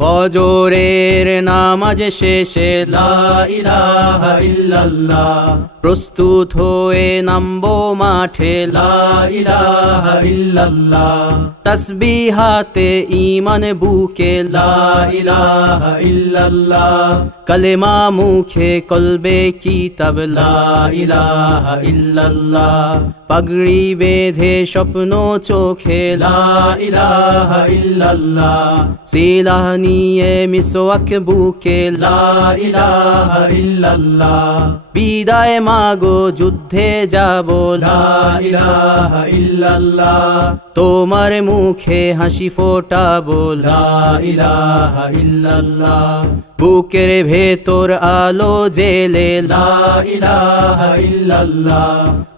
ফজরের নামাজ শেষে লা ইলাহা ইল্লাল্লাহ, প্রস্তুত হয়ে নামবো মাঠে লা ইলাহা ইল্লাল্লাহ, তাসবিহাতে ঈমান বুকে লা ইলাহা ইল্লাল্লাহ, কালেমা মুখে কলবে কিতাব লা ইলাহা ইল্লাল্লাহ, পাগড়ি বেঁধে স্বপ্ন চোখে লা ইলাহা ইল্লাল্লাহ, সিলাহ নিয়ে মিসওয়াক বুকে লা ইলাহা ইল্লাল্লাহ, বিদায় মাগো যুদ্ধে যাব লা ইলাহা ইল্লাল্লাহ, তোমার মুখে হাসি ফোটাবো লা ইলাহা ইল্লাল্লাহ, বুকের ভেতর আলো জেলে লা ইলাহা ইল্লাল্লাহ,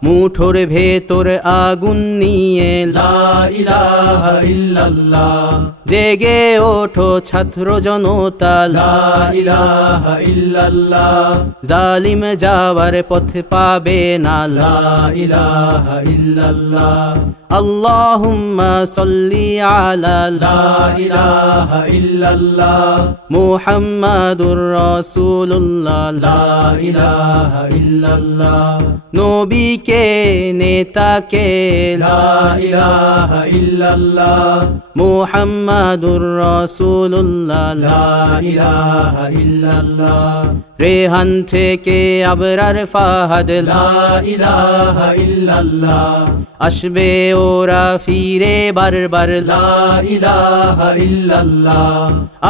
মুঠোর ভেতর আগুন নিয়ে লা ইলাহা ইল্লাল্লাহ, জেগে ওঠো ছাত্র জনতা লা ইলাহা ইল্লাল্লাহ, জালিম যাওয়ার পথ পাবে না লা ইলাহা ইল্লাল্লাহ, আল্লাহুম্মা সাল্লি আলা লা ইলাহা ইল্লাল্লাহ, মুহাম্মাদুর রাসূলুল্লাহ লা ইলাহা ইল্লাল্লাহ, নবীকে নেতাকে লা ইলাহা ইল্লাল্লাহ, মুহাম্মাদুর রাসূলুল্লাহ লা ইলাহা ইল্লাল্লাহ, রেহান থেকে আবরার ফাহাদ লা ইলাহা ইল্লাল্লাহ, আসবে ওরা ফিরে বারবার লা ইলাহা ইল্লাল্লাহ,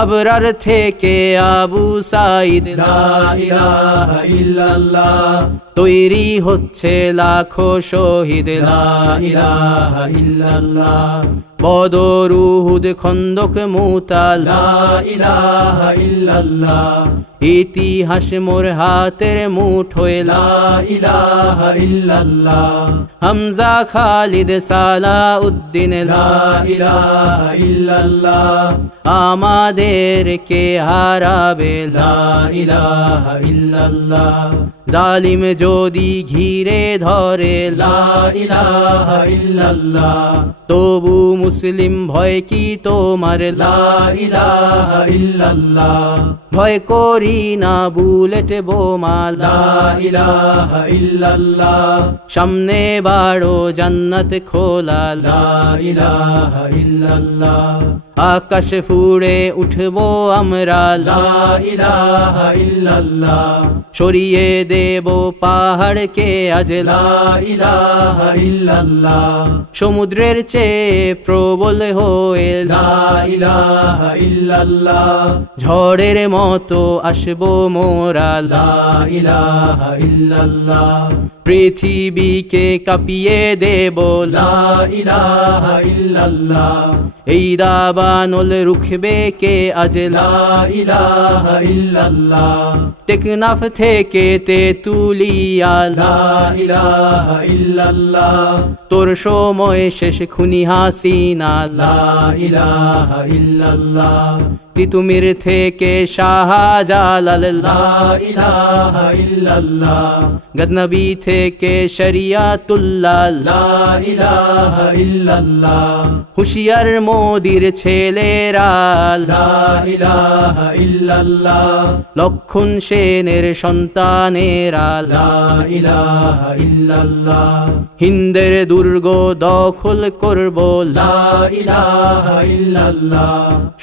আবরার থেকে আবু সাঈদ লা ইলাহা ইল্লাল্লাহ, তৈরি হচ্ছে লাখো শহীদ লা ইলাহা ইল্লাল্লাহ, বদর উহুদ খন্দক মুতা লা ইলাহা ইল্লাল্লাহ, ইতিহাস মোর হাতের মুঠোয় লা ইলাহা ইল্লাল্লাহ, হামজা খালিদ সালাউদ্দিন লা ইলাহা ইল্লাল্লাহ, আমাদেরকে হারাবে লা ইলাহা ইল্লাল্লাহ, জালিম যদি ঘিরে ধরে লা ইলাহা ইল্লাল্লাহ, তবু মুসলিম ভয় কি তোমার লা ইলাহা ইল্লাল্লাহ, ভয় করি না বুলেট বোমা লা ইলাহা ইল্লাল্লাহ, সামনে বাড়ো জান্নাত খোলা লা ইলাহা ইল্লাল্লাহ, আকাশ ফুড়ে উঠবো আমরা লা ইলাহা ইল্লাল্লাহ, সরিয়ে দেব পাহাড়কে আজ লা ইলাহা ইল্লাল্লাহ, সমুদ্রের চেয়ে প্রবল হয়ে লা ইলাহা ইল্লাল্লাহ, ঝড়ের মতো আসবো মোরা লা ইলাহা ইল্লাল্লাহ, পৃথিবীকে কাঁপিয়ে দেব লা ইলাহা ইল্লাল্লাহ, এই দাবানল রুখবে কে আজ লা ইলাহা ইল্লাল্লাহ, টেকনাফ থেকে তেতুলিয়া লা ইলাহা ইল্লাল্লাহ, তোর সময় শেষ খুনি হাসিনা লা ইলাহা ইল্লাল্লাহ, তিতুমির থেকে শাহজালাল লা ইলাহা ইল্লাল্লাহ, গজনবী থেকে শরিয়াতুল্লাহ লা ইলাহা ইল্লাল্লাহ, হুশিয়ার মোদির ছেলেরা লা ইলাহা ইল্লাল্লাহ, লক্ষণ সেনের সন্তানেরা লা ইলাহা ইল্লাল্লাহ, হিন্দের দুর্গ দখল করব লা ইলাহা ইল্লাল্লাহ,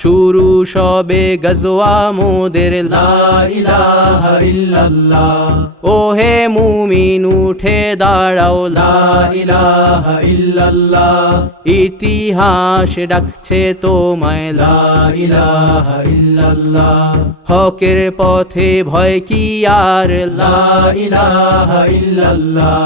শুরু সবে গজওয়া মোদের লা ইলাহা ইল্লাল্লাহ, ও হে মুমিন উঠে দাঁড়াও লা ইলাহা ইল্লাল্লাহ, ইতিহাস ডাকছে তোমায় লা ইলাহা ইল্লাল্লাহ, হকের পথে ভয় কি আর লা ইলাহা ইল্লাল্লাহ,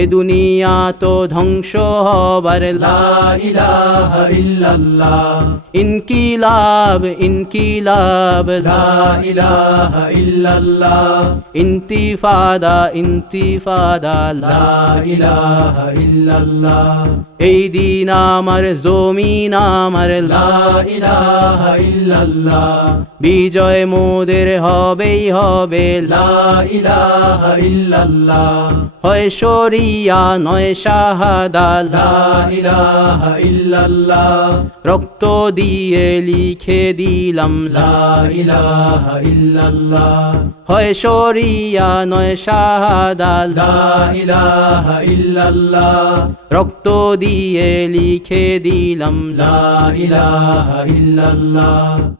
এ দুনিয়া তো ধ্বংস হবার লা ইলাহা ইল্লাল্লাহ, ইনকিলাব ইনকিলাব লা ইলাহা ইল্লাল্লাহ, ইন্তিফাদা ইন্তিফাদা লা ইলাহা ইল্লাল্লাহ, এই দিন আমার জমিন আমার লা ইলাহা ইল্লাল্লাহ বিজয় মোদের হবেই হবে লা ইলাহা ইল্লাল্লাহ হয় শরিয়া নয় শাহাদা লা ইলাহা ইল্লাল্লাহ রক্ত দিয়ে লিখে দিলাম লা ইলাহা ইল্লাল্লাহ হয় শরিয়া নয় শাহাদা লা ইলাহা ইল্লাল্লাহ রক্ত দিয়ে লিখে দিলাম লা ইলাহা ইল্লাল্লাহ